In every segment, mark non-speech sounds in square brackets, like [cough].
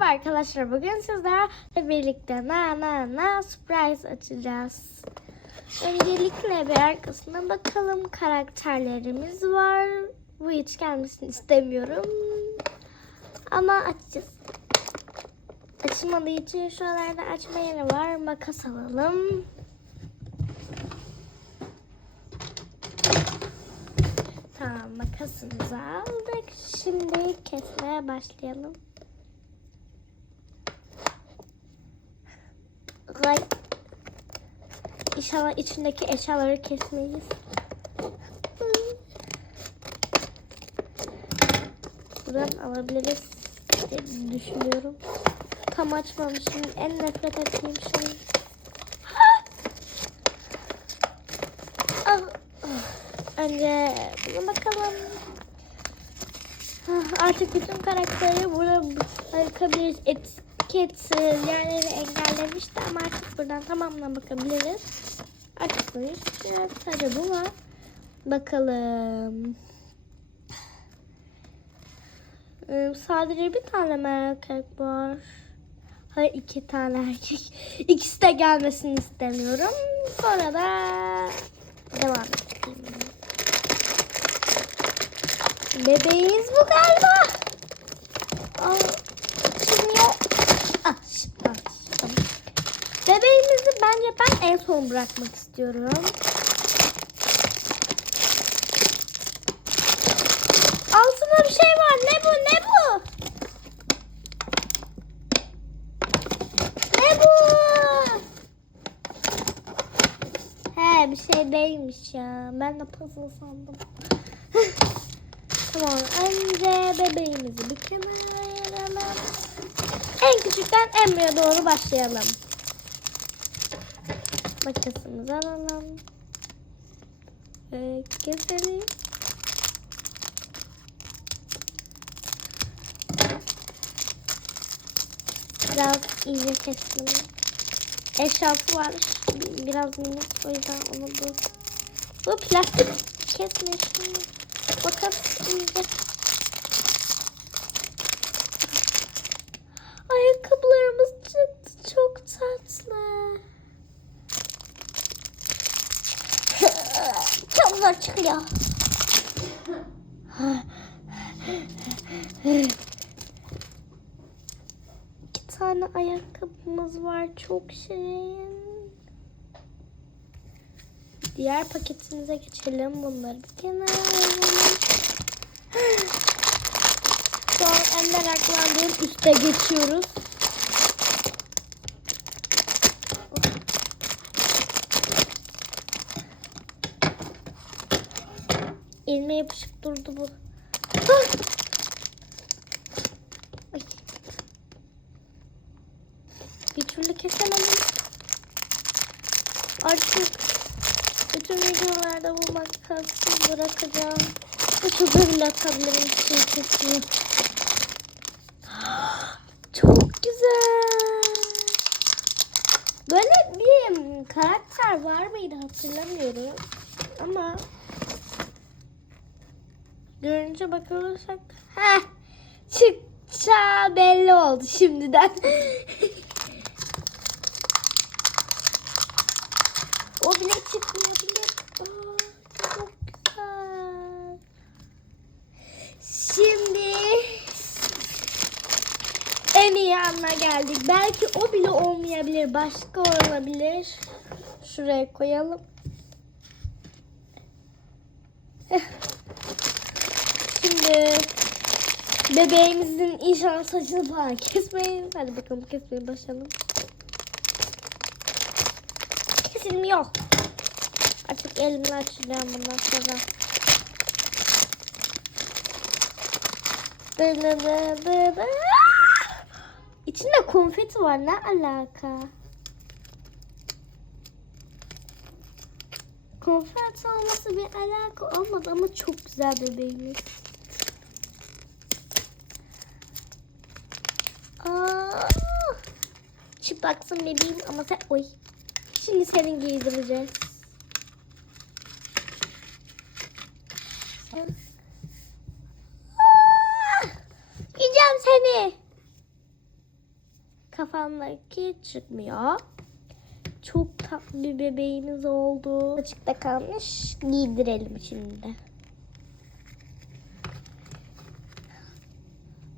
Merhaba arkadaşlar. Bugün sizlerle birlikte na na na surprise açacağız. Öncelikle bir arkasına bakalım. Karakterlerimiz var. Bu hiç gelmesini istemiyorum. Ama açacağız. Açılmadığı için şuralarda açma yeri var. Makas alalım. Tamam makasımızı aldık. Şimdi kesmeye başlayalım. Ay. İnşallah içindeki eşyaları kesmeyiz. Buradan alabiliriz diye düşünüyorum. Tam açmamışım. En nefret ettiğim şey. Ah, ah. Önce buna bakalım. Ah, Artık bütün karakteri burada bakabiliriz. Etiket e, yerleri engellemişti ama artık buradan tamamına bakabiliriz. Bunu istiyoruz. Sadece bu var. Bakalım. Sadece bir tane mi erkek var? Hayır iki tane erkek. [laughs] İkisi de gelmesini istemiyorum. Sonra da devam edeyim. Bebeğimiz bu galiba. Aa, açılmıyor. Ah, şimdi açtım. Bebeğimizi bence ben en son bırakmak istiyorum. Altında bir şey var. Ne bu? Ne bu? Ne bu? He bir şey değilmiş ya. Ben de puzzle sandım. [laughs] tamam. Önce bebeğimizi bir kenara ayıralım. En küçükten en büyüğe doğru başlayalım. Makasımızı alalım. Ve keselim. Biraz iyice kestim. Eşyası var. Biraz minik. O yüzden onu bu. Bu plastik kesme şimdi. Bakalım iyice. Ayakkabılarımız çıktı. Çok tatlı. Zor çıkıyor. İki tane ayakkabımız var. Çok şirin. Diğer paketimize geçelim. Bunları bir kenara alalım. Şu an en meraklandığım üste geçiyoruz. Elime yapışıp durdu bu. Ah! Ay. Bir türlü kesemedim. Artık bütün videolarda bu makası bırakacağım. Bu çocuğu bile atabilirim şey kesiyor. Çok güzel. Böyle bir karakter var mıydı hatırlamıyorum. Ama görünce bakılırsak heh, çıkacağı belli oldu şimdiden. [laughs] o bile çıkmıyor bile. Aa, çok güzel. Şimdi en iyi anına geldik. Belki o bile olmayabilir. Başka olabilir. Şuraya koyalım. Şimdi bebeğimizin inşallah saçını falan kesmeyin. Hadi bakalım kesmeye başlayalım. Kesilmiyor. Artık elimle açacağım bundan sonra. İçinde konfeti var. Ne alaka? Konfeti olması bir alaka olmadı ama çok güzel bebeğimiz. Çıplaksın bebeğim ama sen... Oy. Şimdi senin giydireceğiz. Aa, Yiyeceğim seni. kafamdaki çıkmıyor. Çok tatlı bir bebeğimiz oldu. Açıkta kalmış. Giydirelim şimdi.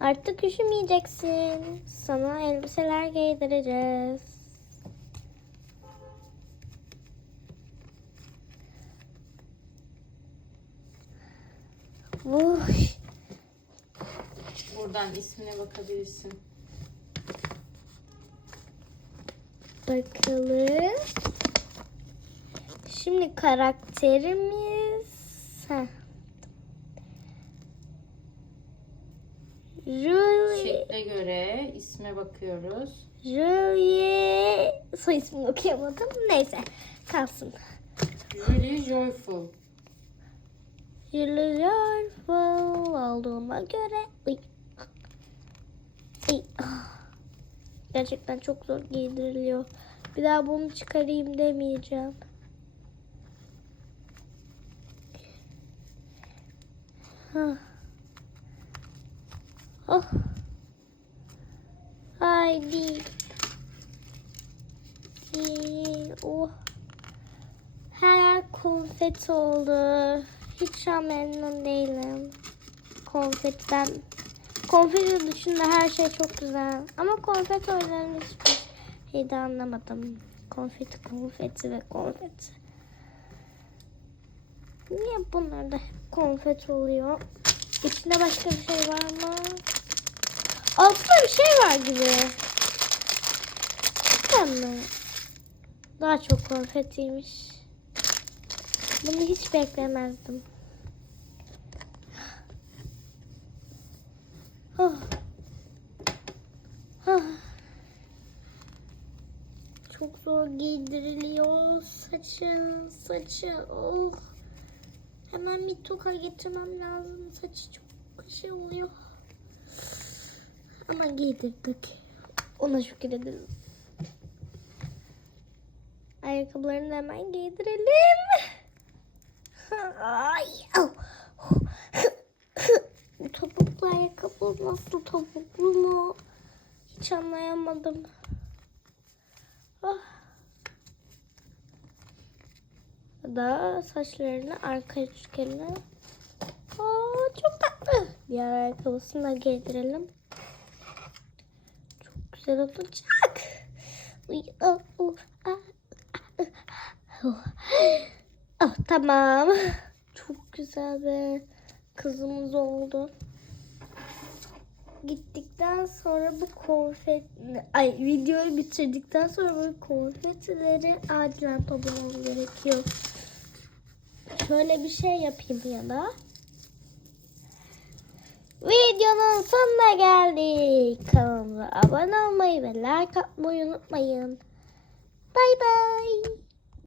Artık üşümeyeceksin. Sana elbiseler giydireceğiz. Vuh. Buradan ismine bakabilirsin. Bakalım. Şimdi karakterimiz. Heh. Julie. Şekle göre isme bakıyoruz. Julie. Soy ismini okuyamadım. Neyse. Kalsın. Julie Joyful. Julie Joyful olduğuma göre. Uy. Uy. Gerçekten çok zor giydiriliyor. Bir daha bunu çıkarayım demeyeceğim. Hah. Oh. Haydi. Oh. Her yer konfeti oldu. Hiç an memnun değilim. Konfetten. Konfeti dışında her şey çok güzel. Ama konfeti oyunlarını hiçbir şey anlamadım. Konfeti, konfeti ve konfeti. Niye bunlarda konfeti oluyor? İçinde başka bir şey var mı? Altında bir şey var gibi. Cidden mi? Daha çok konfetiymiş. Bunu hiç beklemezdim. Oh. Ah. Çok zor giydiriliyor saçı, saçı. Oh. Hemen bir toka getirmem lazım. Saçı çok şey oluyor. Ama giydirdik. Ona şükür ederiz. Ayakkabılarını da hemen giydirelim. Ay. topuklu ayakkabı nasıl topuklu mu? Hiç anlayamadım. Ah. Da saçlarını arka üçgene. Aa, çok tatlı. Diğer ayakkabısını da giydirelim. Güzel olacak. Oh. Oh, tamam. Çok güzel be. Kızımız oldu. Gittikten sonra bu konfet ay videoyu bitirdikten sonra bu konfetileri acilen toplamam gerekiyor. Şöyle bir şey yapayım ya da. Videonun sonuna geldik. Kanalımıza abone olmayı ve like atmayı unutmayın. Bay bay.